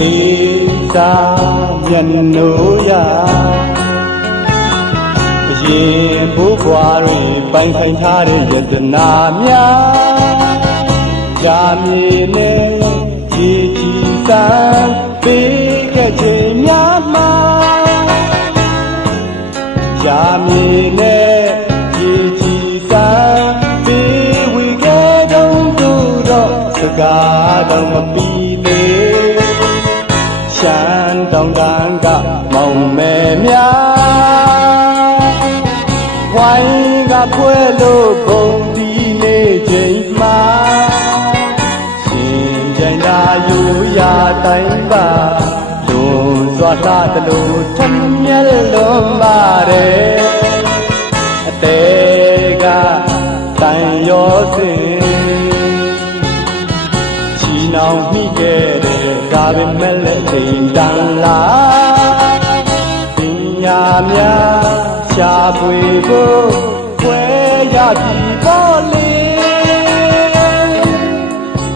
လေးစားမျက်နှာရရင်ဘိုးဘွားတွေပိုင်ဆိုင်ထားတဲ့ယတနာများရာမြေနဲ့ရေကြီးစံပေးခဲ့ခြင်းများမှာရာမြေနဲ့ရေကြီးစံပေးဝေခဲ့တော့စကားတော့မပြီးသေးရှမ်းတောင်တန်းကမောင်မယ်များဝိုင်းကဖွဲလို့ဂုံတီးနေချိန်မှာရှင်ကြိုင်သာယူရာတိုင်းပါလွန်စွာသာတလို့ထမျက်လုံးပါတယ်အသေးကတန်ရောစင်ချီနှောင်မိခဲ့တဲ့ဒါပေမဲ့လည်းချိန်တန်လာပညာများရှာဖွေဖို့ခွဲရပြီပေါ်လေ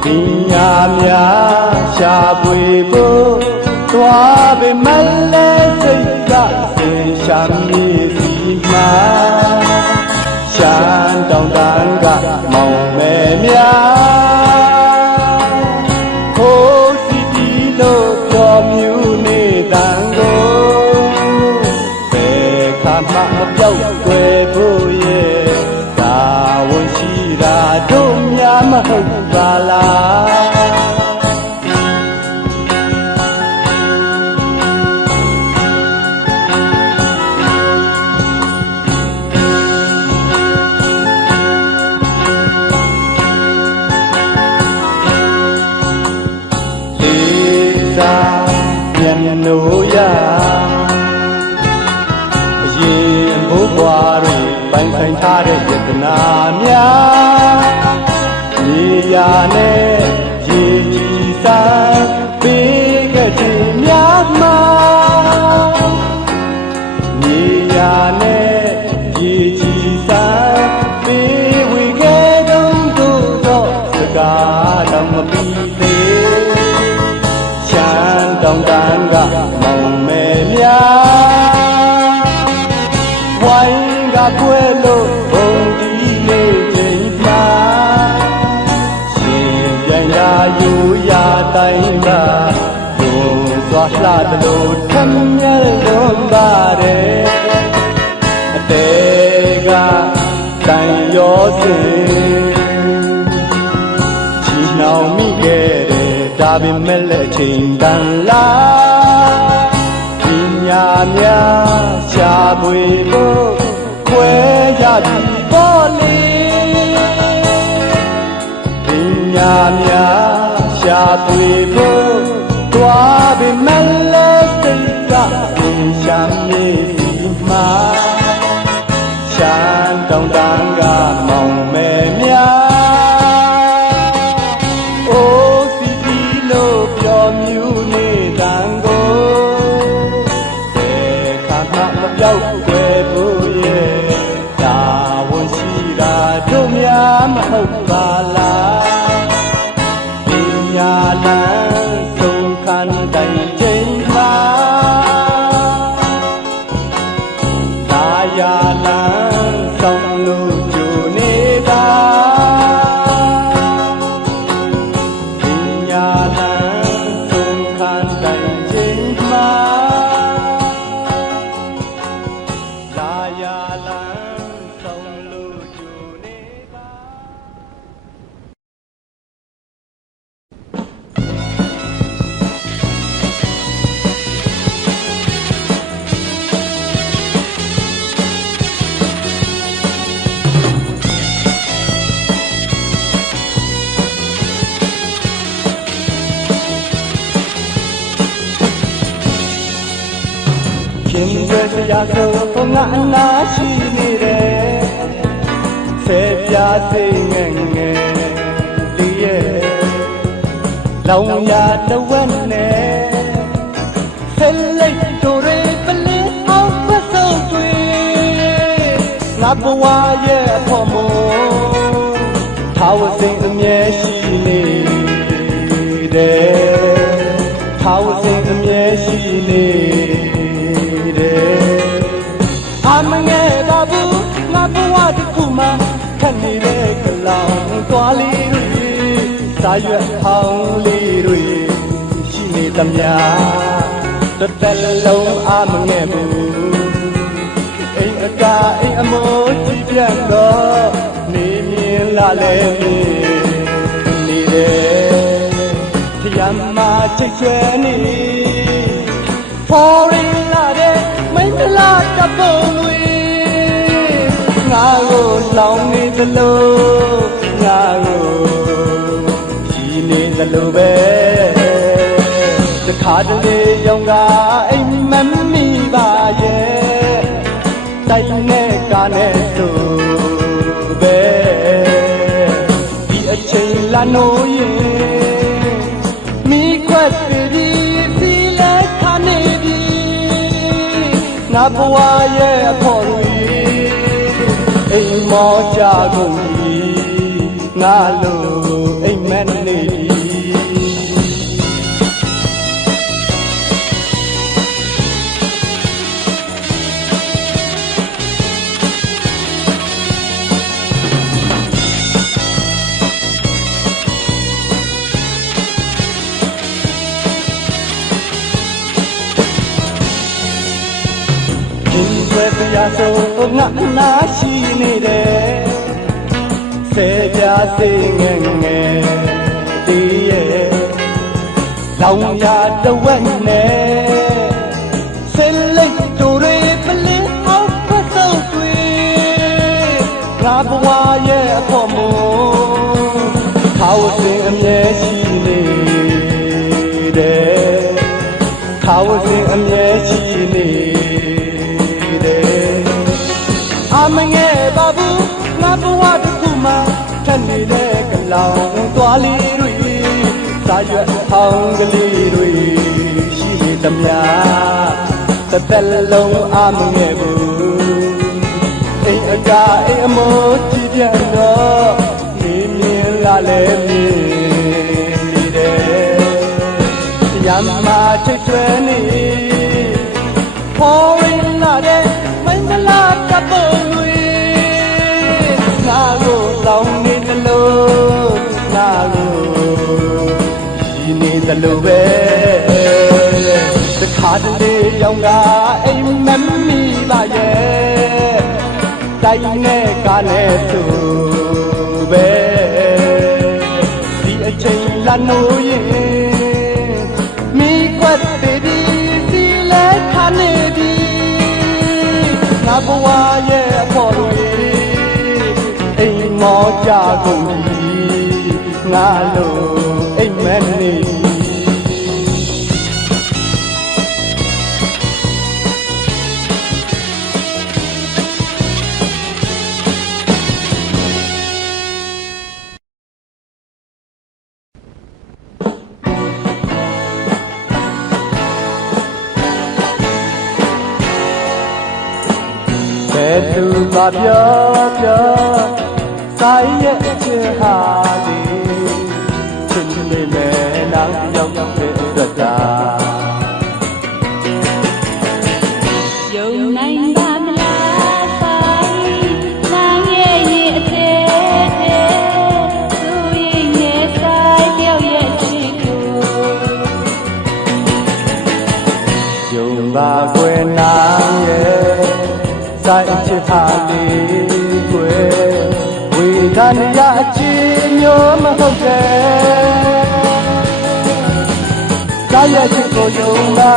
ပညာများရှာဖွေဖို့သွားပေမဲ့လည်းစိတ်ကသင်ရှာမြေစီမှာရှမ်းတောင်တန်းကမောင်မယ်များဟိုးစီတီလို့ပြောမြူနေတန်ကိုဘယ်ခါမှမပြောက်ွယ်ဖို့ရဲ့ဒါဝန်ရှိတာတို့များမဟုတ်ပါလားမျက်နှာရအရင်ဘိုးဘွားတွေပိုင်ဆိုင်ထားတဲ့ယတနာများရေရာနဲ့ရေကြီးစံပေးခဲ့ခြင်းများမှာရေရာနဲ့ရေကြီးစံပေးဝေခဲ့တော့စကားတော့မပြီးသေးရှမ်းတောင်တန်းကမောင်မယ်များဝိုင်းကခွဲလို့ဘုံတီးနေချိန်မှာရှင်ပြန်ရာယူရာတိုင်းကဘုံသွားလှသလိုထမျက်လုံးပါတယ်အသေးကတန်ရောစင်ချီနှောင်မိခဲ့တဲ့ဒါပေမဲ့လည်းချိန်တန်လာပညာများရှာဖွေဖို့ခွဲရပြီပေါ်လေပညာများရှာဖွေဖို့သွားပေမဲ့လည်းစိတ်ကသင်ရှာမြေစီမှာရှမ်းတောင်တန်းကမောင်မယ်များပြောမြူနေတန်ကိုဘယ်ခါမှမပြောက်ွယ်ဖို့ရဲ့ဒါဝန်ရှိတာတို့များမဟုတ်ပါလားပညာလန်းဆုံးခံတိုင်းချိန်မှာသာယာလန်းဆောင်လို့ကြိုနေတာပညာလန်းရှင်ရဲ့တရားဆုံးငါအနာရှိနေတယ်ဆဲပြားစိတ်ငယ်ငယ်လေးရဲ့လောင်ရတဝက်နဲ့ဆဲလိုက်တို့ရပလင်းအောင်ပစုံတွေငါဘဝရဲ့အဖို့မို့ထာဝစိတ်အမြဲရှိနေတယ်ထာဝ ရွက်ဟောင်းလေးတွေရှိနေသမျှတစ်သက်လုံးအားမငဲ့ဘူးအိမ်အကာအိမ်အမိုးကြည့်ပြန်တော့နေမြင်လာလဲနေတယ်ထရမ်းမှာချိတ်ဆွဲနေဖော်ရင်လာတဲ့မိမလားတပုံတွေငါကိုလောင်နေသလိုငါကိုကြီးနေသလိုပဲတခါတလေရောင်ကအိမ်မမိပါရဲ့တိုက်နဲ့ကားနဲ့ဆိုပဲဒီအချိန်လာနိုးရင်မိခွက်ပြီးစီလဲခါနေပြီငါဘဝရဲ့အဖို့တွေအိမ်မောကြကုန်ပြီငါလိုအိမ်မက်နေပြီဆွဲပြာဆိုငါနာရှိနေတယ်ဆဲပြာစိတ်ငယ်ငယ်တီးရဲ့လောင်ရတဝက်နဲ့ဆဲလိတ်တို့တွေပလင်းအောင်ဖတ်တော့တွေငါဘဝရဲ့အဖို့မို့ခါဝစင်အမြဲရှိနေတယ်ခါဝစင်အမြဲရှိနေမငဲ့ပါဘူးငါဘဝတစ်ခုမှထက်နေတဲ့ကလောင်သွားလေးတွေစာရွက်ဟောင်းကလေးတွေရှိနေသမျှတစ်သက်လုံးအားမငဲ့ဘူးအိမ်အကာအိမ်အမိုးကြည့်ပြန်တော့နေမြင်လာလဲမြင်နေတယ်ရမ်းမာချိတ်ဆွဲနေပေါ်ရင်လာတဲ့မင်္ဂလာတပုံငါကိုလောင်နေသလိုငါကိုရှိနေသလိုပဲတခါတလေရောင်ကအိမ်မမိပါရဲ့တိုက်နဲ့ကားနဲ့ဆိုပဲဒီအချိန်လာနိုးရင်မိကွက်သေးပြီးစီလဲခါနေပြီငါဘဝရဲ့အဖို့တွေမောကြကုန်ပြီငါလိုအိမ်မက်နေဘယ်သူမှပြောဆိုင်ရဲ့အချစ်ဟာဒီချစ်နေမယ်နောက်ရောက်တဲ့အတွက်သာယုံနိုင်ပါမလားဆိုင်နာငယ်ရဲ့အသေးသူရဲ့ငယ်ဆိုင်တယောက်ရဲ့ချစ်ကိုယုံပါကွယ်နာရဲ့ဆိုင်အချစ်ဟာဒီကွယ်ခန္ဓာရအချီမျိုးမဟုတ်တဲ့ကာယချစ်ကိုယုံတာ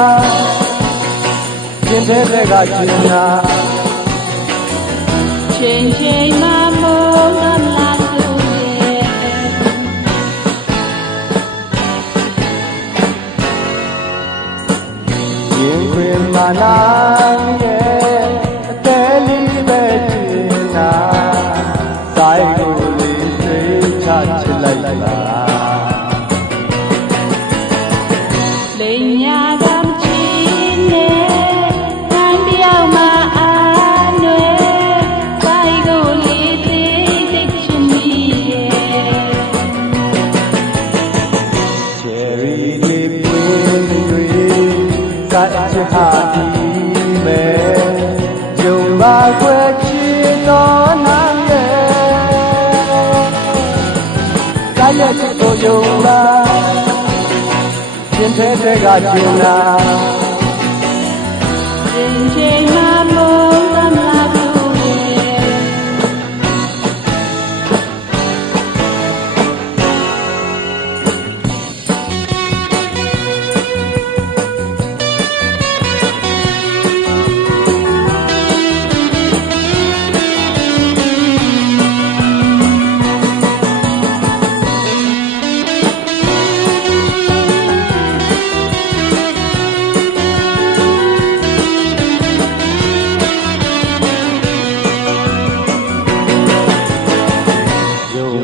ရှင်တဲ့ကရှင်နာချိန်ချိန်မှမိုးကလာသူရဲ့ရင်ခွင်မနာရဲ့အသေးလေးပဲရှင်နာတိုင်းကိုလေးစိတ်ချချစ်လိုက်ပါလိမ်ညာကမချင်နဲ့တန်တယောက်မှအားနွယ်တိုင်းကိုလေးစိတ်ချင်မိရဲ့ချယ်ရီလေးပွင့်တွေကားချစ်ဟာဒီမဲ့ယုံပါကွယ်ချစ်တော်နာရဲ့ကားရဲ့ချစ်ကိုယုံ ကျင်နာချိန်မှာမုန်းသမ်းလာသူ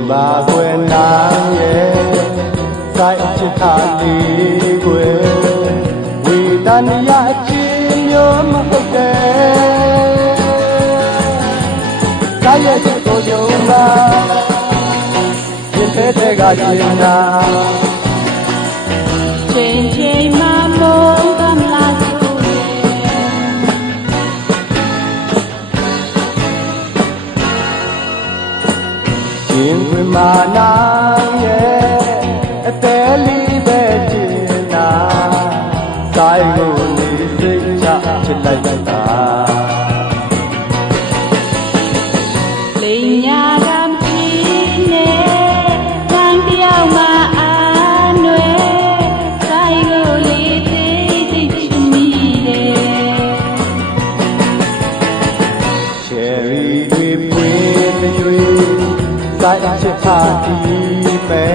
ပါကွယ်နာရဲ့စိုက်ချစ်တာလေးကွယ်ဝေဒနာရအချင်းမျိုးမဟုတ်တဲ့စိုက်ရဲ့ချစ်ကိုယုံပါရင်ထဲတဲ့ကရှင်နာချိန်မှာမုန်းသမ်းလာသူရှင်ဝိမာနာရဲ့အသေးလေးပဲကျင်နာဆိုင်ကိုနေစိတ်ချချစ်လိုက်တာလိန်ညာကံကြီးနဲ့တန်တယောက်မှအာနွယ်ဆိုင်ကိုလေးသေးသေးချင်မိတယ်ချယ်ရီတွေပွင့်တွေစိုက်ချစ်တာဒီပဲ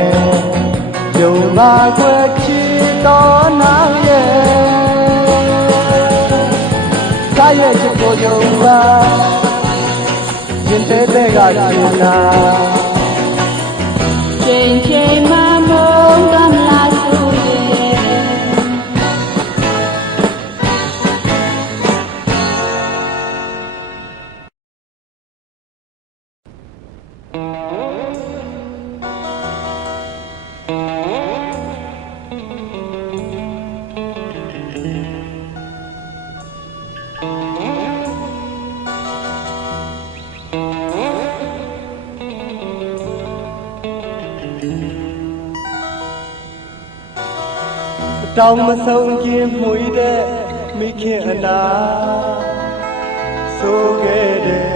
ယုံပါကွယ်ချစ်တော်နာရဲ့စိုက်ရဲ့ချစ်ကိုယုံပါရင်ထဲတဲ့ကရှင်နာချိန်မှာမုန်းသမ်းလာသူတောင်မဆုံးခြင်းမွေတဲ့မိခင်အနာဆိုခဲ့တဲ့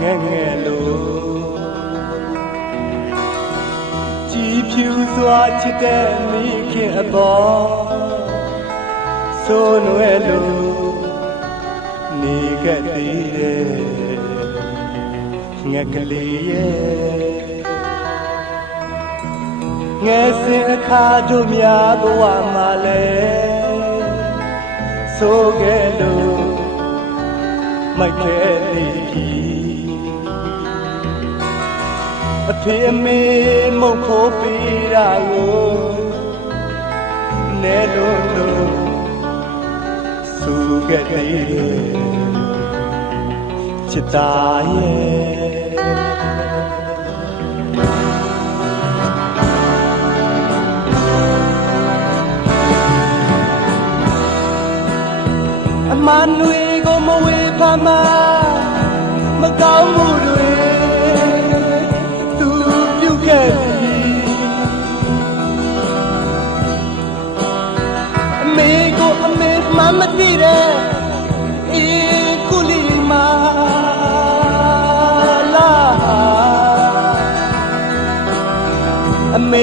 ငဲ့ငဲ့လို့ကြည်ဖြူစွာချစ်တဲ့မိခင်အပေါ်ဆိုနွယ်လို့နေခဲ့သေးတယ်ငဲ့ကလေးရဲ့ငယ်စဉ်အခါတို့များဘဝမှာလဲဆိုခဲ့လို့မိုက်ခဲ့သည်အဖေအမေမုတ်ခိုးပေးတာကိုနဲလို့ဆိုခဲ့သည်ချစ်တာရဲ့မန်တွေကိုမဝေဖမ်းမမကောင်းမှုတွေသူပြုခဲ့သည်အမေကိုအမေမှမသိတဲ့အေးကုလီမာလာအမေ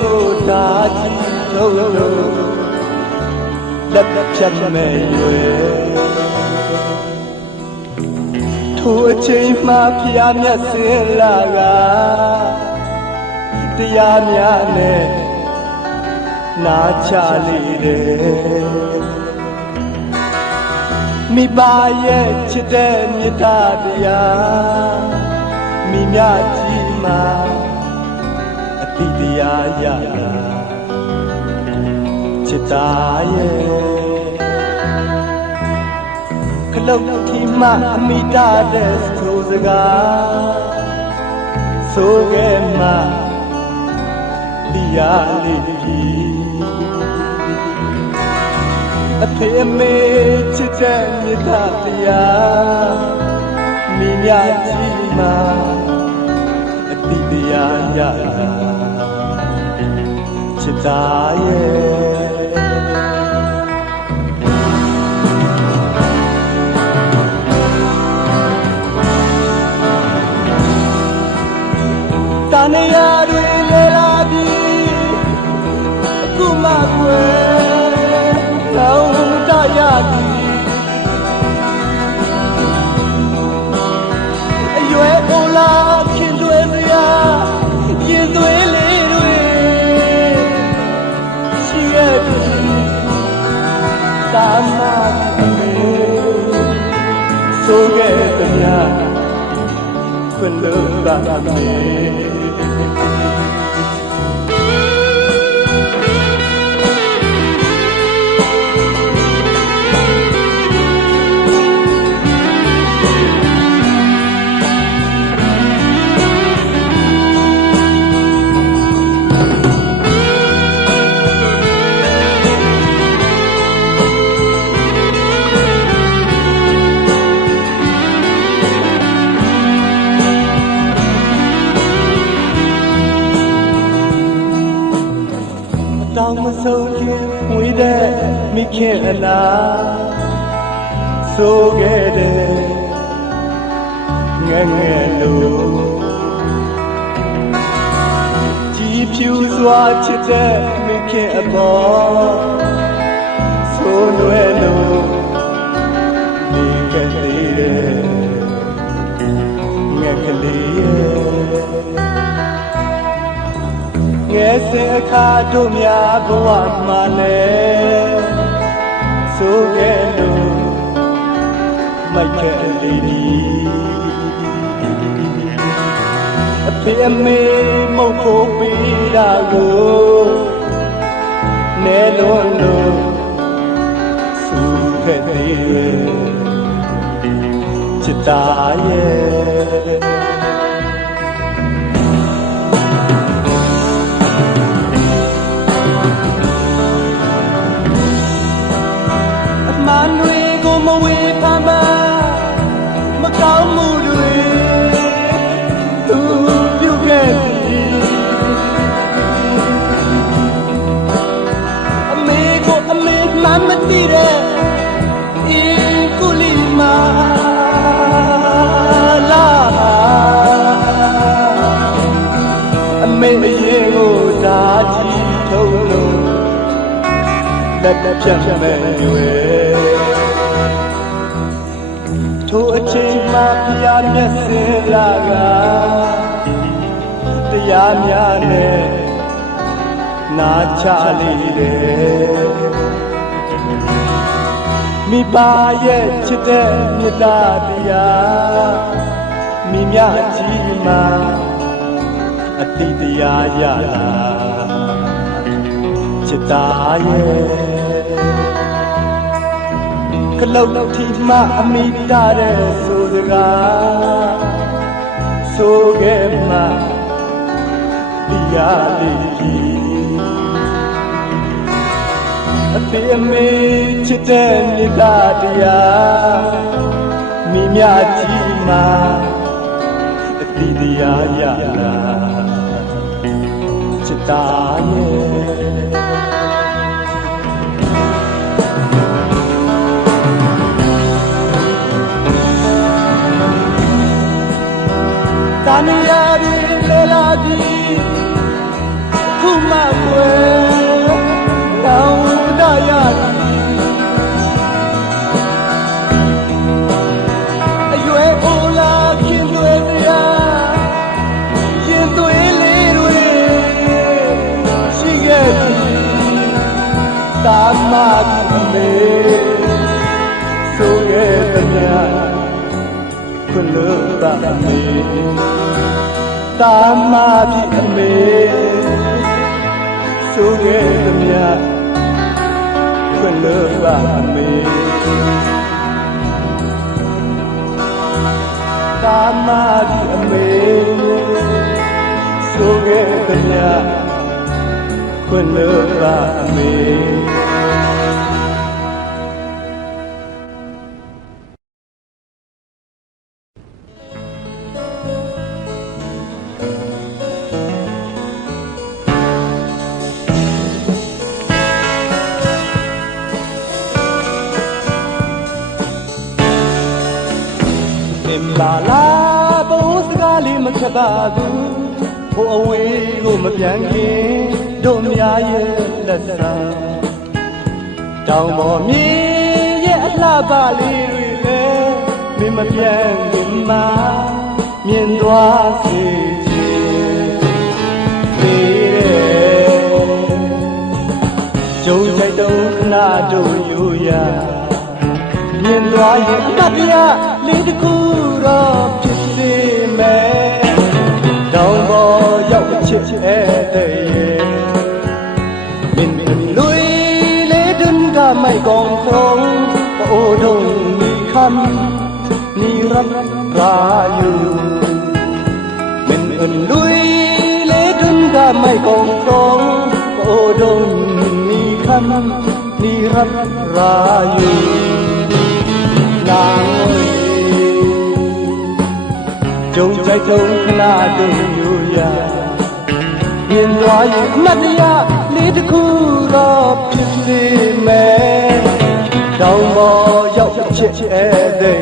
ကိုတာချီလို့လက်ဖြတ်မဲ့ရွယ်ထိုအချိန်မှဖျားမြတ်စင်လာကတရားများနဲ့နာချလေတယ်မိဘရဲ့ချစ်တဲ့မေတ္တာတရားမိမြကြီးမှအတိတရားရတာချစ်တာရဲ့ခလုတ်ထီမှအမိတာတဲ့ဆိုစကားဆိုခဲ့မှတရားလေးအဖေအမေချစ်တဲ့မေတ္တာတရားမိမြကြီးမှအတိတရားရတာချစ် တာရဲ့တန်ရတွေလေလာပြီးအခုမှကွယ်လောင်တရသည်အရွယ်အိုလာခင်တွေစရာရင်သွေးလေးတွေရှိရဲ့တာမအမေဆိုခဲ့သည်များခွင့်လို့တာမေတောင်မဆုံးခင်ဝေးတဲ့မိခင်အလားဆိုခဲ့တဲ့ငယ်ငယ်လို့ကြည်ဖြူစွာချစ်တဲ့မိခင်အပေါ်ဆိုလွယ်လို့နေခဲ့သေးတယ်ငယ်ကလေးရဲ့ငယ်စဉ်အခါတို့များဘဝမှာလဲဆိုခဲ့လို့မိုက်ခဲ့လေးဒီအဖေအမေမဟုတ်ဖို့ပြီးတာကိုနဲလုံးလို့ဆူခဲ့သေးတယ်ချစ်တာရဲ့မဝေဖန်ပါမကောင်းမှုတွေသူပြုခဲ့သည်အမေကိုအမေမှမသိတဲ့အင်းကုလီမာလာအမေရဲ့ကိုဓာကြီးထုံးလို့လက်ဖြတ်မဲ့ရွယ်ထိုအချိန်မှဖျားမျက်စင်လာကတရားများနဲ့နာချလေးတယ်မိဘရဲ့ချစ်တဲ့မြတ်တရားမိမြကြီးမှအတိတရားရတာချစ်တာရဲ့ကလောက်ထီမှအမိတာတဲ့ဆိုစကားဆိုခဲ့မှတရားလေးကြီးအဖေအမေချစ်တဲ့မြတ်တရားမိမြကြီးမှအတိတရားရလာချစ်တာရဲ့တန်ရတွေလေလာပြီးခုမှကွယ်တောင်းတရသည်အရွယ်အိုလာခင်တွေတရားရင်သွေးလေးတွေရှိခဲ့သည်တာမအမေဆိုခဲ့သည်များခွန်းလို့တာအမေတာမပြီအမေဆိုခဲ့သည်များခွန်းလို့တာအမေတာမပြီအမေဆိုခဲ့သည်များခွန်းလို့တာအမေ Timbala bos gali makabadu ho awe ho mapyangi do mya ye lasa Taung bo mye ye atla ba li ri le mi mapyangi ma myen twa se chi se Jung sai dong khna do yu ya Myen twa ye amat ya le de ku ro phit se me Taung bo yauk chit de ye Min lui le dun ga mai gong song o dong ni kham ni ram ra yu Min lui le dun ga mai gong song o dong ni kham ni ram ra yu Lang ơi Jung trái jung khna do yu ya Myen twa ye mat ya le de ku ro phit se me Taung bo yauk chit de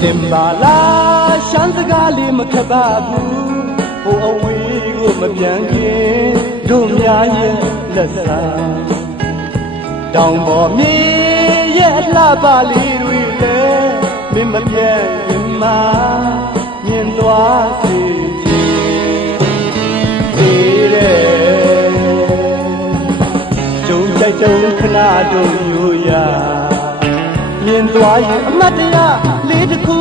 Timbala shan sagali makababu ho awe ho mapyangi do mya ye lasa Taung bo mye ye atla ba li ri le mi mapyangi ma myen twa se chi se de Jung chai jung khna do yu ya Myen twa ye amat ya le de ku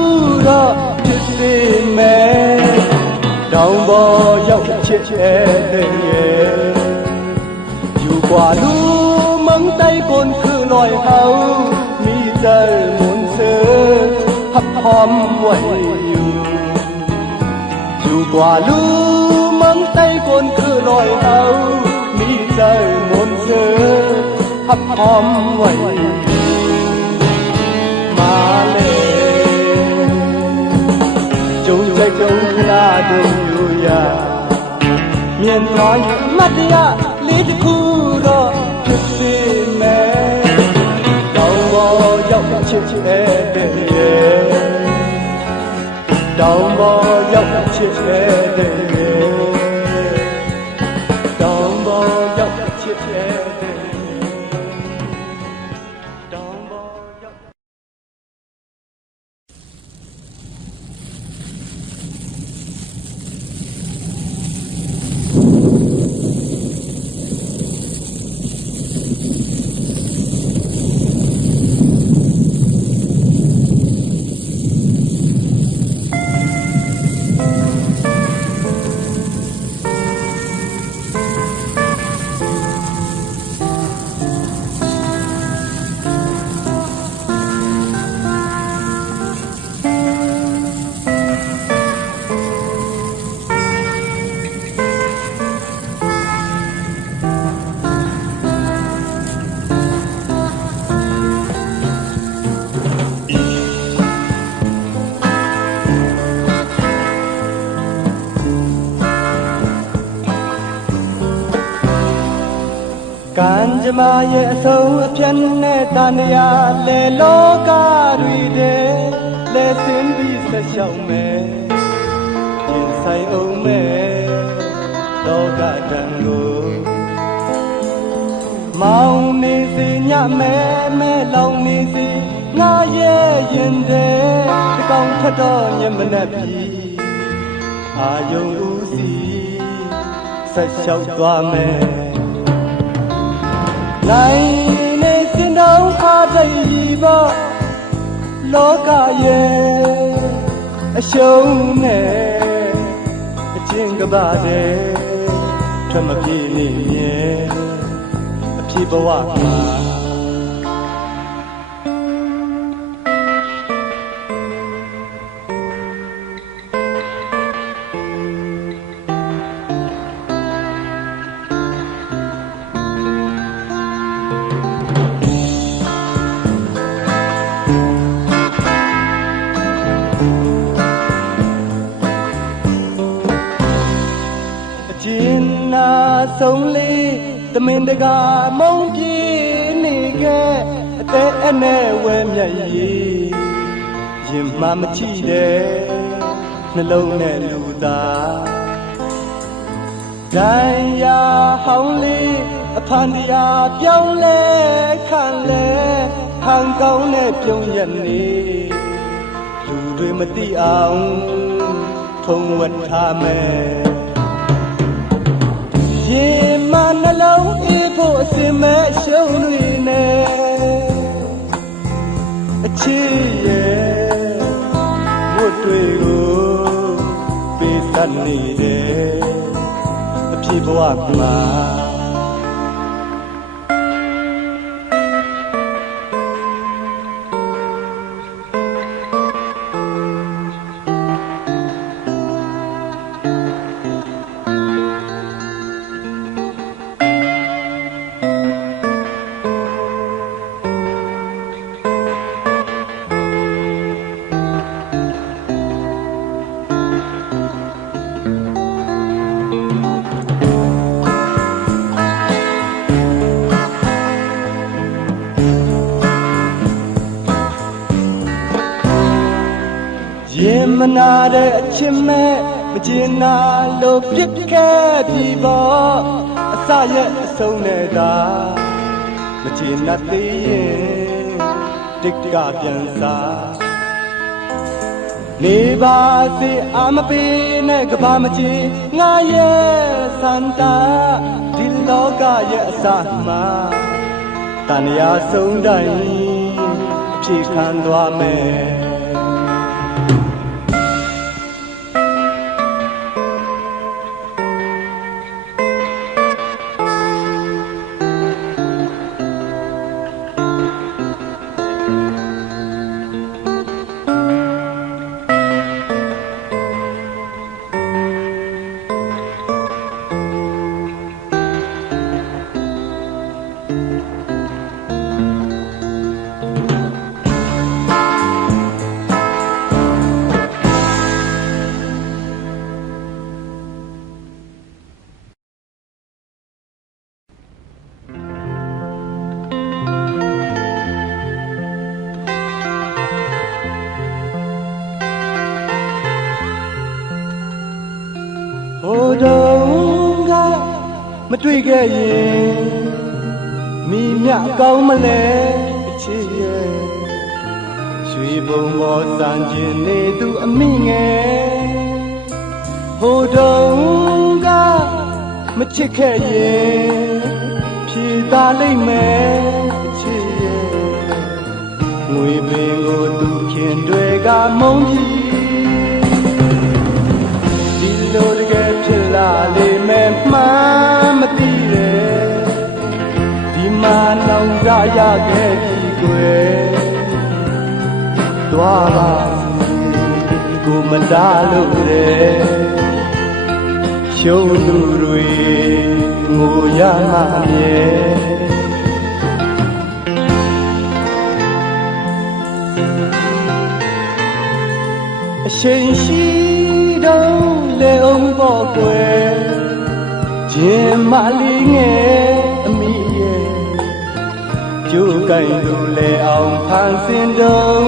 ro phit se me Taung bo yauk chit de ye Yu kwa lu mang tai kon khư loi hau mi zai mun se hap hom wai yu Yu kwa lu mang tai kon khư loi hau mi zai mun se hap hom wai yu Jung trái jung khna do yu ya Myen twa ye mat ya le de ku ro phit se me Taung bo yauk chit de ye Taung bo yauk chit de ye Taung bo yauk chit de ye Taung bo yauk Kan jama ye asau apyan ne tanya le loka rui de le sin bi sa xiao me Jin sai au me loka dan lo Mau ni si nya me lau ni si nga ye yin de Kaung phat do nyam manat pi a yung u si sa xiao twa me Này này xin đâu tha đầy bo loka ye show ne chin ga ba de thama pi ni ye phi bawa ma ဆုံးလေးသမင်တကာမုံပြေနေခဲ့အသေးအနဲ့ဝဲမြတ်ကြီးရင်မှမချိတဲ့နှလုံးနဲ့လူသားဒိုင်ယာဟောင်းလေးအဖန်တရားပြောင်းလဲခံလဲဟန်ကောင်းနဲ့ပြုံးရနေလူတွေမသိအောင်ထုံဝတ်ထားမယ်ရင်မနှလုံးအေးဖို့အစင်မဲ့ရှုံးတွေနဲ့အချစ်ရဲ့ဝတ်တွေကိုပေးသတ်နေတယ်အဖြစ်ဘဝမှာရင်မနာတဲ့အချစ်မဲ့မကျင်နာလို့ပြစ်ခဲ့ပြီပေါ့အစရဲ့အဆုံးနဲ့သာမကျင်နာသေးရင်တစ်ကပြန်စားနေပါစေအမပေးနဲ့ကဘာမချီငါရဲ့စန္ဒာဒီလောကရဲ့အစမှာတန်ရာဆုံးတိုင်းအပြေခံသွားမယ်ဟိုတုန်းကမတွေ့ခဲ့ရင်မိမြကောင်းမလဲအချစ်ရဲ့ရွှေဘုံပေါ်စံကျင်နေသူအမိငယ်ဟိုတုန်းကမချစ်ခဲ့ရင်ဖြေသားလိမ့်မယ်အချစ်ရဲ့ငွေပင်ကိုသူခင်တွေကမုန်းပြီးလို့တကယ်ဖြစ်လာလိမ့်မယ်မှန်းမသိတယ်ဒီမှာနောင်တရခဲ့ပြီကွယ်တွားပါကိုမတားလို့တယ်ရှုံးသူတွေငိုရမှာမြဲအရှိန်ရှိတော့လေအောင်ပေါ်ကွယ်ခြင်းမလေးငယ်အမိရဲ့ကျိုးကိုင်သူလေအောင်ဖန်ဆင်းတော့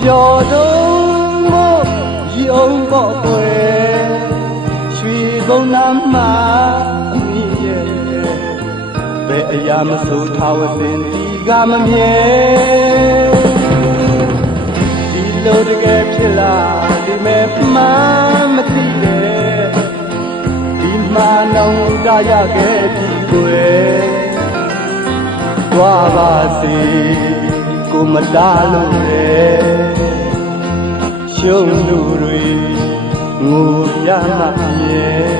ပျော်တော့မို့ရီအောင်ပေါ်ကွယ်ရွှေဘုံနာမှာအမိရဲ့ဘယ်အရာမဆိုးထားဝစင်ဒီကမမြဲဒီလိုတကယ်ဖြစ်လာဒီမဲ့မှမသိတယ်ဒီမှာနောင်တရခဲ့ပြီကွယ်တွားပါစေကိုမတားလို့လေရှုံးသူတွေငိုရမှာရဲ့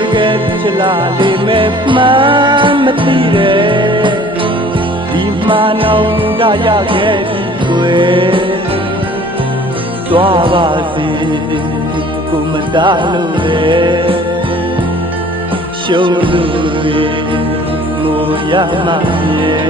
တကယ်ဖြစ်လာလိမ့်မယ်မှန်းမသိတယ်ဒီမှာနောင်တရခဲ့ပြီကွယ်တွားပါစေ Kumadalure Shururi Muyamanye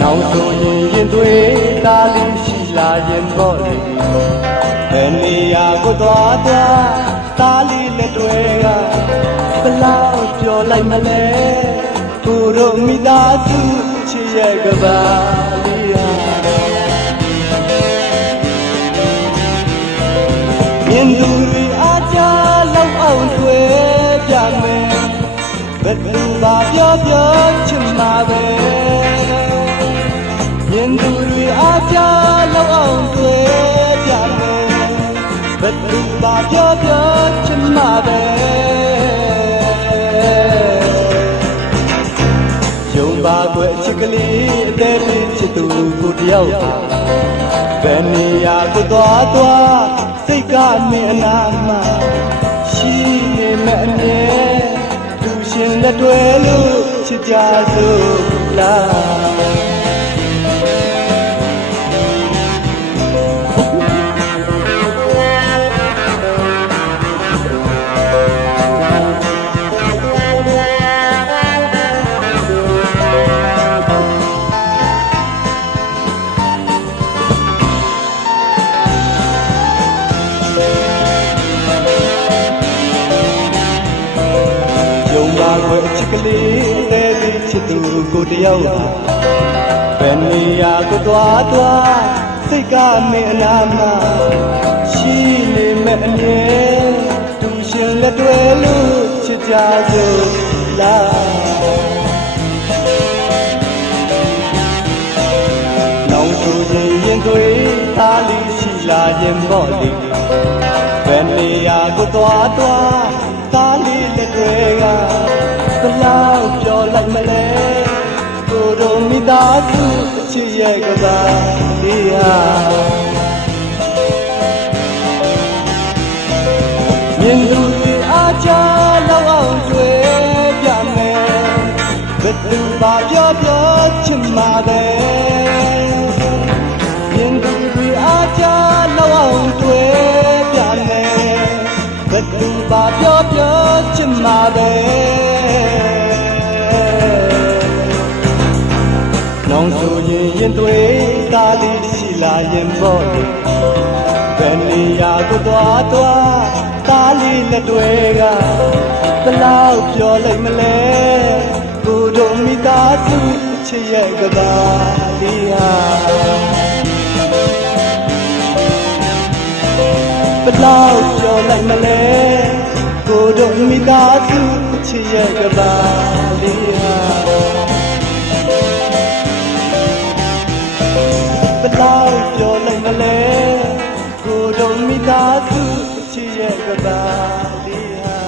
Now so yin yin dui da li shi လာရင်ပေါ့လေဘယ်နေရာကိုသွားသားလေးလက်တွေကဘလောက်ပြောလိုက်မလဲကိုတို့မိသားစုချစ်ရဲ့ကဘာလေးဟာမြင်သူတွေအားကြလောက်အောင်တွေ့ပြမယ်ဘယ်သူပါပြောချင်မှာပဲမြင်သူတွေအားကြလောက်အောင်တွေ့ပြမယ်ဘယ်သူပါပြောချင်မှာပဲယုံပါကွယ်ချစ်ကလေးအသေးလေးချစ်သူကိုတယောက်ပါဘယ်နေရာကိုသွားစိတ်ကမင်းအနာမှာရှိနေမဲ့အမြဲသူရှင်လက်တွဲလို့ချစ်ကြစို့လားဝဲချစ်ကလေးတဲ့ချစ်သူကိုတယောက်ဘယ်နေရာကိုသွားစိတ်ကမင်းအနာမှာရှိနေမဲ့အမြဲသူရှင်လက်တွဲလို့ချစ်ကြစို့လားနောင်ဆိုရင်တွေသားလေးရှိလာရင်ပေါ့လေဘယ်နေရာကိုသွားသားလေးလက်တွေကဘလောက်ပြောလိုက်မလဲကိုတို့မိသားစုချစ်ရဲ့ကစားလေးဟာမြင်သူတွေအားချလောက်အောင်တွေ့ပြမယ်ဘယ်သူပါပြောချင်မှာပဲမြင်သူတွေအားချလောက်အောင်တွေ့ပြမယ်ဘယ်သူပါပြောချင်မှာပဲနောင်ဆိုရင်တွေသားလေးရှိလာရင်ပေါ့လေဘယ်နေရာကိုသွားသားလေးလက်တွေကဘလောက်ပြောလိုက်မလဲကိုတို့မိသားစုချစ်ရဲ့ကဘာလေးဟာဘလောက်ပြောလိုက်မလဲကိုတို့မိသားစုချစ်ရဲ့ကဘာလေးဟာဘလောက်ပြောလိုက်မလဲကိုတို့မိသားစုချစ်ရဲ့ကဘာလေးဟာ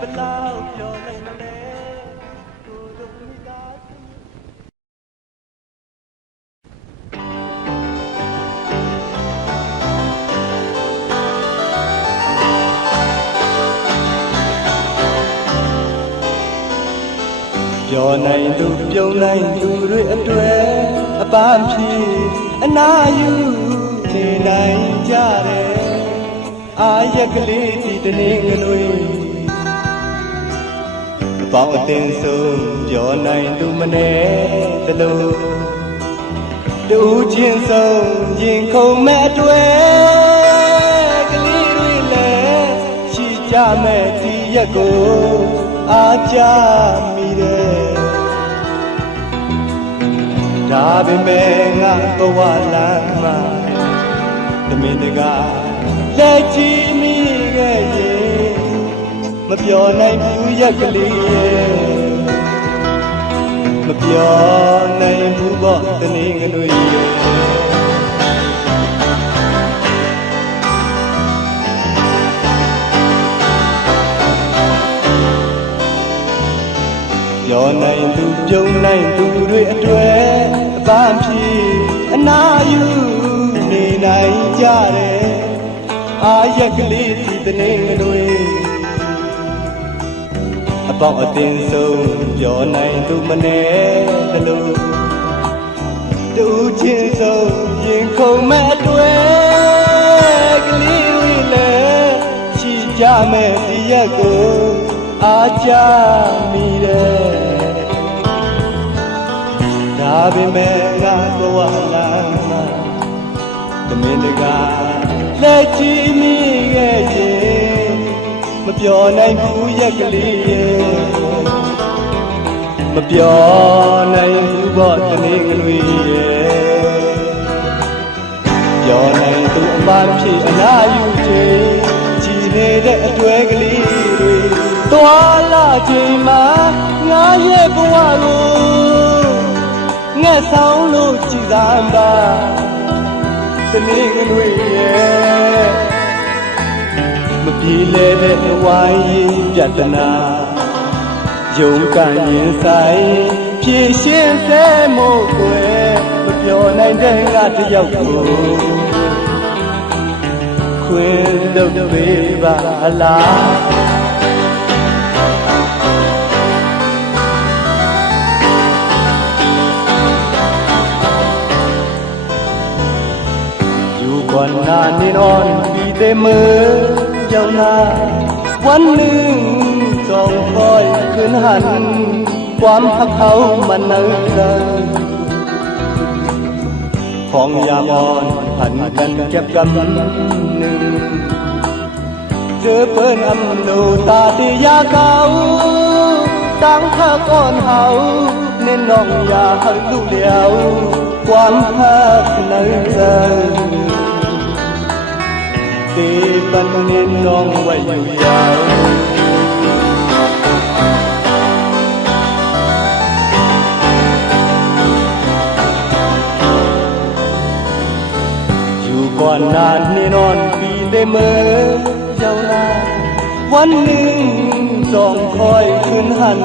ဘလောက်ပြောလိုက်မလဲကိုတို့မိသားစုပြောနိုင်သူပြုံးနိုင်သူတွေအတွေ့အပန်းဖြေအနာယူနေနိုင်ကြတယ်အာရက်ကလေးဒီတနေ့ငလွေအပေါင်းအသင်းဆုံးပြောနိုင်သူမနဲ့တလို့တူချင်းဆုံးရင်ခုန်မဲ့အတွေ့ကလေးတွေလည်းရှိကြမဲ့ဒီရက်ကိုအားကြမိတယ်ဒါပေမဲ့ငါဘဝလမ်းမှာတမင်တကာလက်ချီမိခဲ့ရင်မပြောနိုင်ဘူးရက်ကလေးရဲ့မပြောနိုင်ဘူးပေါ့တနေ့ငွေရဲ့ပြောနိုင်သူပြုံးနိုင်သူတွေအတွေ့အပန်းဖြေအနာယူနေနိုင်ကြတယ်အာရက်ကလေးဒီတနေ့ငွေအပေါင်းအသင်းဆုံးပြောနိုင်သူမနဲ့တလို့တူချင်းဆုံးရင်ခုန်မဲ့အတွေ့ကလေးတွေလည်းရှိကြမဲ့ဒီရက်ကိုအားကြမိတယ် ဒါပေမဲ့ငါဘဝလာမှာတမင်တကာလက်ကြည့်မိရဲ့ရင်မပြောနိုင်ဘူးရက်ကလေးရဲ့မပြောနိုင်ဘူးဘောတနေ့ကလေးရဲ့ပြောနိုင်သူအမှန်ဖြစ်အနာယူခြင်းကြည်နေတဲ့အတွေ့ကလေးတွေသွားလာချိန်မှာငါရဲ့ဘဝကိုငှက်ဆောင်လို့ကြည်စားပါတနေ့ကလေးရဲ့မပြေလဲတဲ့ဝိုင်းရင်ပြဿနာယုံကန်ရင်ဆိုင်ဖြည့်ရှင်းစေမို့ွယ်မပြောနိုင်တဲ့ငါတယောက်ကိုခွင့်လုပ်ပေးပါလားอยู่ก่อนหน้านี้นอนปีเต็มมือยาวนานวันหนึ่งจ้องคอยคืนหันความพักเขามันเนิ่นเดินของยามอ่อนผันกันเก็บกำหนึ่งเจอเปิ้นอำนูตาที่ยาเก่าตั้งข้าก้อนเฮาเน้นน้องอย่าให้ลูกเดียวความพักเนิ่นเดินตีบันเน้นน้องไว้อยู่ยาวก่อนนานนี่นอนปีได้เมื่อยาวนานวันหนึ่งจ้องคอยคืนหัน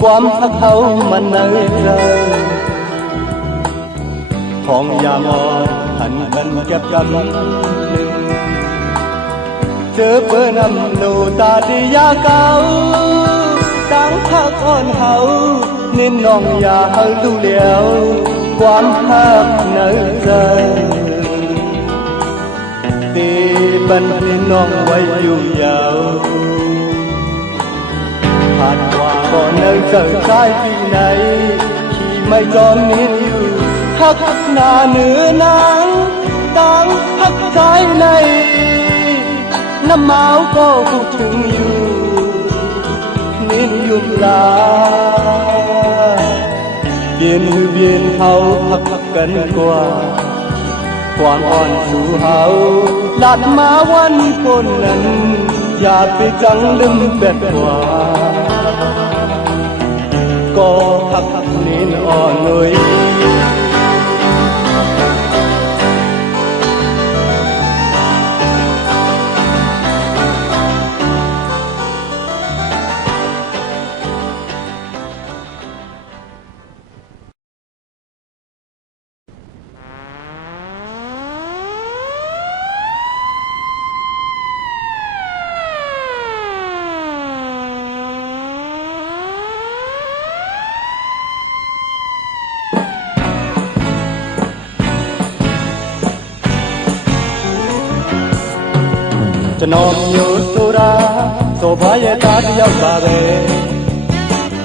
ความพักเขามันเนิ่นเดินของยามอ่อนหันกันเก็บกำหนึ่งเจอเปิ้นอำนูตาที่ยาเก่าตั้งข้าก้อนเฮาเน้นน้องอย่าให้ลูกเลี้ยวความพักเนิ่นเดินตีบันนี่น้องไว้อยู่ยาวผ่านว่าก่อนนั้นเจอชายที่ไหนขี่ไม่จอมนิดอยู่พักหน้าเหนือนางต่างพักใจในน้ำเมาก็พูดถึงอยู่นิดอยู่ลาเปลี่ยนเขาพักกันกว่าความอ่อนสู่เฮาหลัดมาวันคนนั้นอย่าไปจังลืมแบบว่าก็พักนินอ่อนหน่อยကျွန်တော်မျိုးဆိုတာစောဘာရဲ့သားတစ်ယောက်ပါပဲ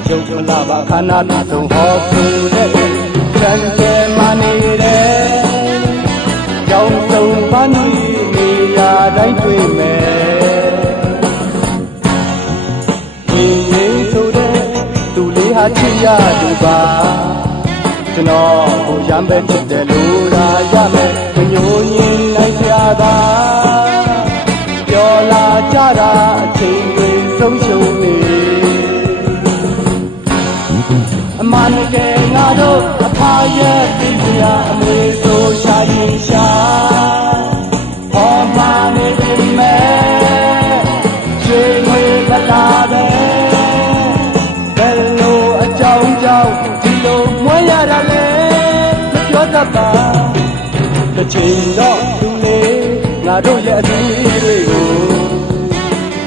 ရုပ်မလာပါခန္ဓာတစ်စုံဟောဆိုတဲ့ချမ်းကျဲမနေတယ်ကြောင်းစုံပန်းနေရာတိုင်းတွေ့မယ်ဒီရင်ဆိုတဲ့သူလေးဟာချစ်ရသူပါကျွန်တော်ကိုရမ်းပဲချစ်တယ်လို့လာရမယ်မညိုညင်နိုင်ကြတာပြောလာကြတာအချိန်တွေဆုံးရှုံးနေအမှန်တကယ်ငါတို့အဖာရဲ့ပြည်စရာအမေဆိုရှာရင်ရှာဟောပါနေပြီမဲ့ရွှေငွေကလာပဲဘယ်လိုအကြောင်းကြောင့်ဒီလိုမွေးရတာလဲမပြောတတ်ပါတစ်ချိန်တော့သူလေးငါတို့ရဲ့အသီးတွေကို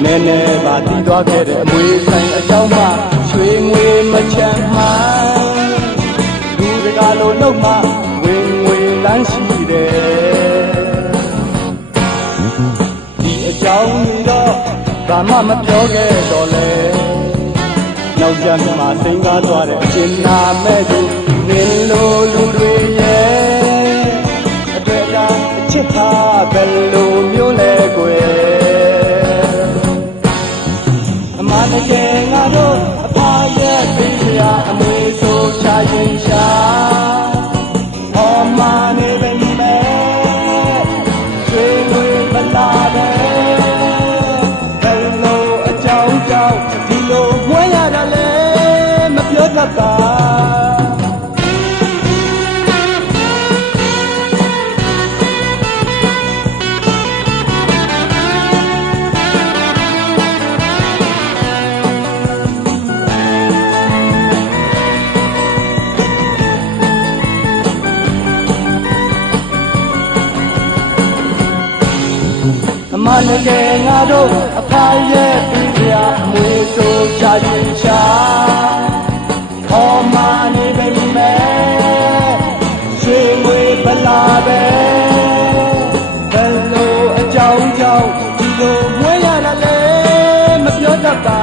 နည်းနည်းပါတည်သွားခဲ့တဲ့အမွေဆိုင်အကြောင်းမှရွှေငွေမချမ်းမှလူတကာလိုလုံးမှဝင်ငွေလမ်းရှိတယ်ဒီအကြောင်းကြီးတော့ဘာမှမပြောခဲ့တော့လဲနောက်ကျမှစိန်ကားသွားတဲ့အချင်းနာမဲ့သူ နင်လိုလူတွေရဲ့အတွက်သာချစ်ဟာဘယ်လိုမျိုးလဲကွယ်အမတကယ်ငါတို့အဖာရဲ့ပေးစရာအမွေဆိုချရင်ရှာဟောမနေပဲမဲ့ရွှေငွေမလာပဲဘယ်လိုအကြောင်းကြောင့်ဒီလိုဝဲရတာလဲမပြောတတ်တာအမတကယ်ငါတို့အဖာရဲ့ပြီးစရာအမွေဆိုချရင်ရှာဟောမနေပဲမဲ့ရွှေငွေပလာပဲဘယ်လိုအကြောင်းကြောင့်ဒီလိုဝဲရတာလဲမပြောတတ်ပါ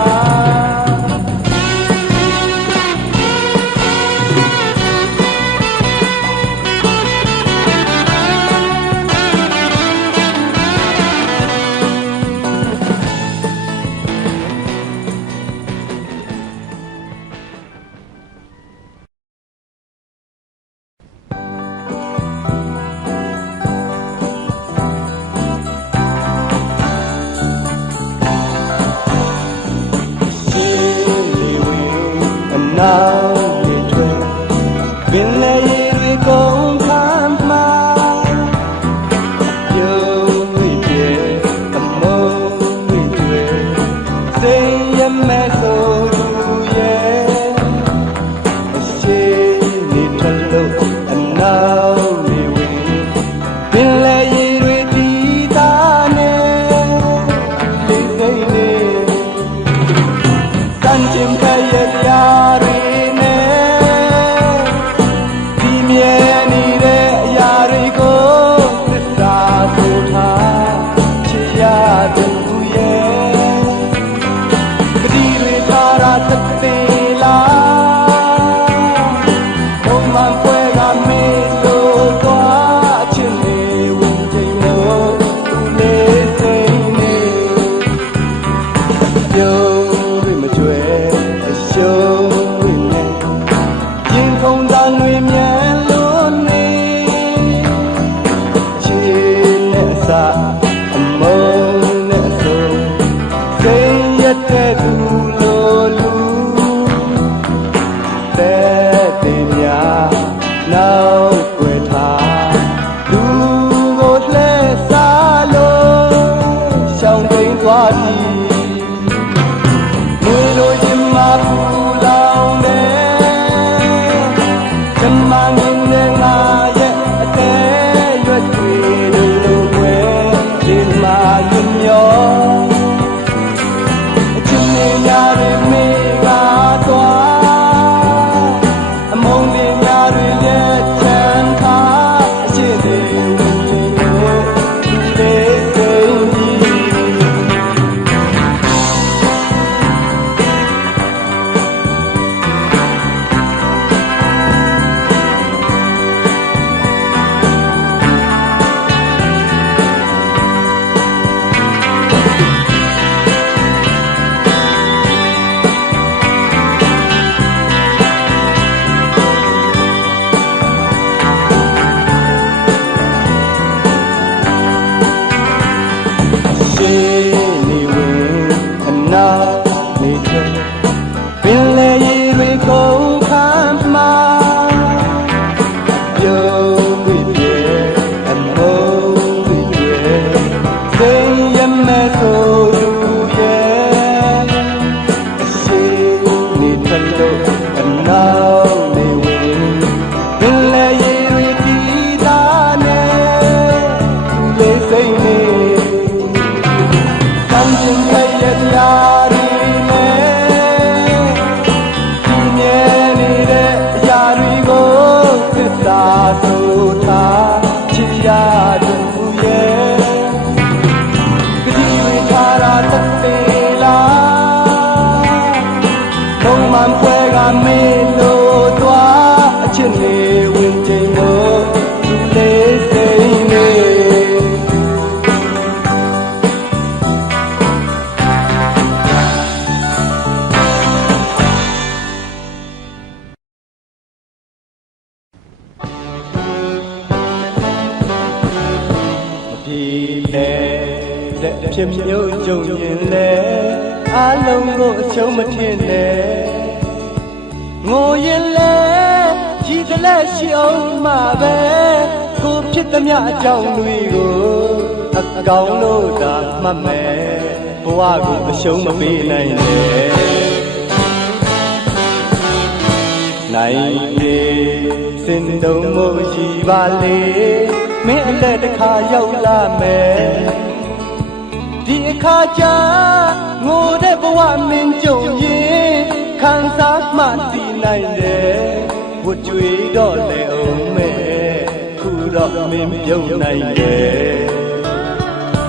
နောက်တွေထွေပင်လေတွေကုန်ခံမှာပြုံးတွေပြေအမုန်းတွေတွေစိတ်ရမဲ့ဆိုသူရဲ့အရှိနေထလို့အနောက်တွေဝင်ပင်လေတွေတီးတာနေလေးစိတ်နေစမ်းကျင်ခဲ့ရတရားအမုန်းနဲ့အဆုံးစိတ်ရတဲ့သူလိုလူတဲ့တင်များနောက်ွယ်ထားလူကိုလှည့်စားလို့ရှောင်တိန်သွားပြီငွေလိုချင်မှပူလောင်တယ်ဓမ္မငင်းနဲ့ငါရဲ့အတဲရွက်တွေအချင်းနေများတွေမိကသွားအမုန်းတွေများတွေလက်ချမ်းထားအချင်းတွေဝင်လို့လေးစိမ်ကြီးနေဝင်ခနာနေတယ်ပင်လေတွေကုန်ခံမှာပြုံးပြီးပြေအမုန်းပြီးပြေစိတ်ရမဲ့ဆိုသူရဲ့အရှိနေတယ်လို့အနောက်နေဝင်ပင်လေတွေတီးတာနဲ့လေးစိတ်နေစမ်းကျင်ခဲ့ရတရားတွေနဲ့ဒီမြဲနေတဲ့အရာတွေကိုသစ္စာဆိုထားချစ်ရသူရဲ့ကတိတွေထားတာသက်သေလားဘုံမှန်ပွဲကမေးလို့သွားအချစ် ဖြစ်မျိုးကြုံရင်လဲအားလုံးကိုအချုံးမထင်နဲ့ငိုရင်လဲကြည်တလက်ရှိအောင်မှာပဲကိုဖြစ်သမျှအကြောင်းတွေကိုအကောင်းလို့သာမှတ်မယ်ဘဝကိုအရှုံးမပေးနိုင်နဲ့နိုင်လေစင်တုံးမို့ရှိပါလေမင်းအလက်တစ်ခါရောက်လာမယ်ဒီအခါကျငိုတဲ့ဘဝမင်းကြုံရင်ခံစားမှသိနိုင်တယ်ဝတ်ကြွေတော့လေအောင်မဲ့ခုတော့မင်းပြုံးနိုင်တယ်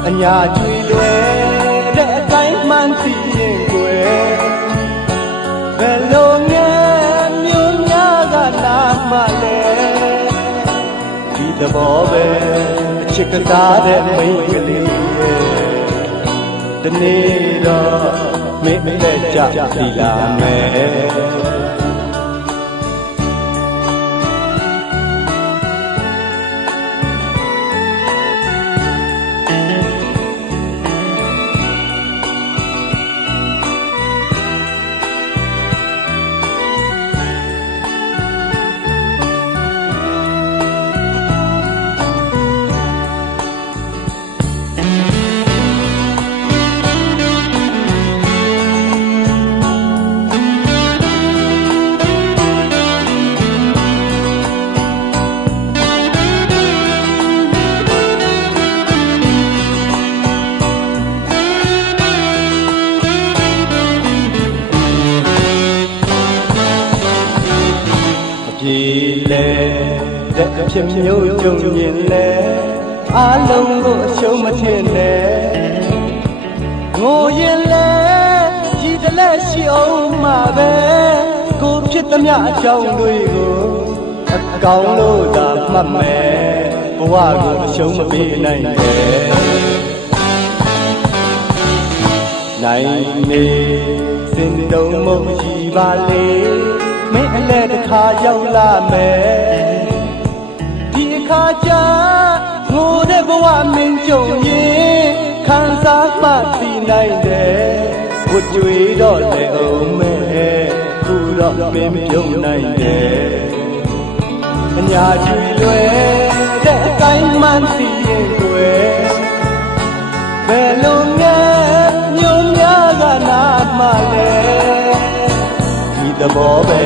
အညာကြွေတွေတဲ့အတိုင်းမှန်သိရင်ကိုယ်ဘယ်လိုငယ်မျိုးများကလာမှလဲဒီသဘောပဲအချစ်ကစားတဲ့မိန်းကလေးရဲ့တနေ့တော့မင်းလက်ကြပြီလာမယ်ဖြစ်မျိုးကြုံရင်လဲအားလုံးကိုအရှုံးမထင်နဲ့ငိုရင်လဲကြည်တလက်ရှိအောင်မှာပဲကိုဖြစ်သမျှအကြောင်းတွေကိုအကောင်းလို့သာမှတ်မယ်ဘဝကိုအရှုံးမပေးနိုင်နဲ့နိုင်နေစင်တုံးမို့ရှိပါလေမင်းအလက်တစ်ခါရောက်လာမယ်ခါကြငိုတဲ့ဘဝမင်းကြုံရင်ခံစားမှသိနိုင်တယ်ဝတ်ကြွေတော့လေအောင်မဲ့ခုတော့မင်းပြုံးနိုင်တယ်အညာကြွေလွယ်တဲ့အတိုင်းမှန်သိရင်ကိုယ်ဘယ်လိုငယ်မျိုးများကနာမှလဲဒီသဘောပဲ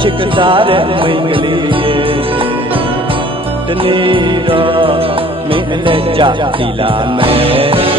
ချစ်ကစားတဲ့မိန်းကလေးရဲ့တနေ့တော့မင်းအလက်ကြပြီလာမယ်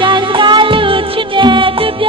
Shine the light, you dare to be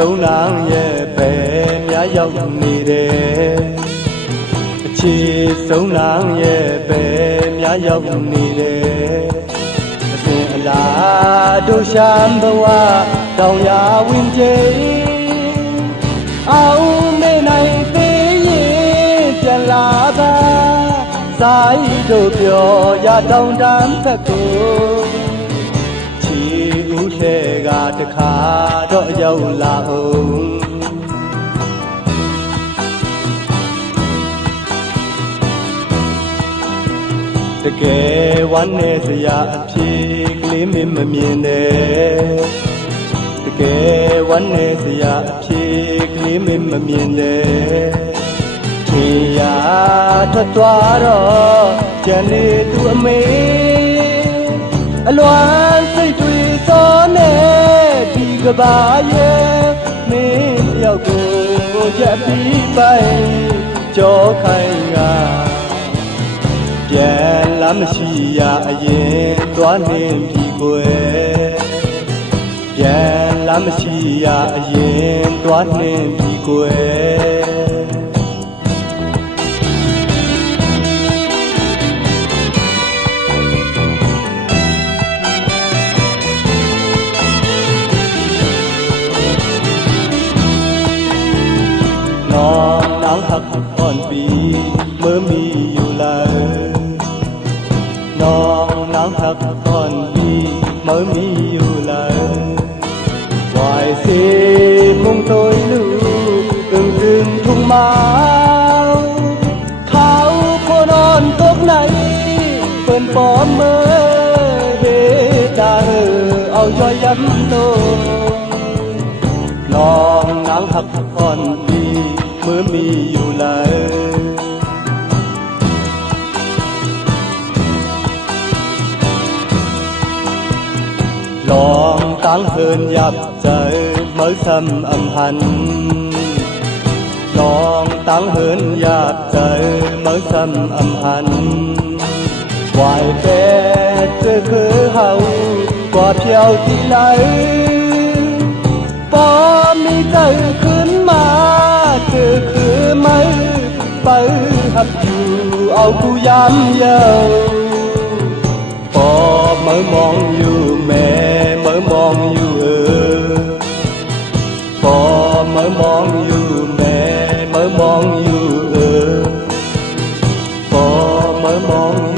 ဆုံးနောင်ရဲ့ပဲများရောက်နေတယ်အခြေဆုံးနောင်ရဲ့ပဲများရောက်နေတယ်အစဉ်အလားတို့ရှမ်းဘဝတောင်ရဝင်ကျိအောင်နေနိုင်သေးရင်ပြန်လာပါစာရီတို့ပြောရတောင်တန်းဖက်ကိုချီဦးထဲကတခါတော့ရောက်လာအောင်တကယ်ဝမ်းနေစရာအဖြစ်ကလေးမင်းမမြင်နဲ့တကယ်ဝမ်းနေစရာအဖြစ်ကလေးမင်းမမြင်နဲ့ချီရာထွက်သွားတော့ကြံနေသူအမေအလွမ်းစိတ်တွေစောနေဒီကဘာရဲ့မင်းရောက်ကိုရက်ပြီးပိုင်ကြောခိုင်ကပြန်လာမရှိရအရင်သွားနေပြီကွယ်ပြန်လာမရှိရအရင်သွားနေပြီကွယ်น้องนางหักอ่อนปีเมื่อมีอยู่เลยน้องนางหักอ่อนปีเมื่อมีอยู่เลยวายเสีคงตัวลูกตึงทุ่งมาเขาพอนอนตกไหนเปิ้นปอมเมื่อเฮดาเอาย่อยย้ำโตน้องนางหักอ่อนปีเมื่อมีอยู่เลยลองตั้งเฮินยับใจเมื่อซ้ำอำหันลองตั้งเฮินยับใจเมื่อซ้ำอำหันวายแก่เจอคือเฮากว่าเพียวที่ไหนพอมีใจขึ้นมาเจอคือไม่ไปหับอยู่เอากูย้ำเยาพอเมื่อมองอยู่แม่เมื่อมองอยู่พอเมื่อมองอยู่แม่เมื่อมองอยู่พอเมื่อมองอยู่